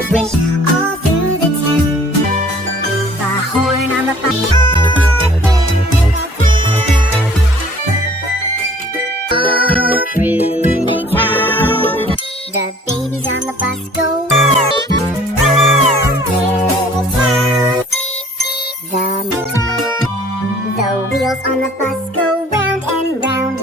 swish, all through the town. The horn on the bus, all through the town. The babies on the bus go all through the town. The wheels on the bus go round and round.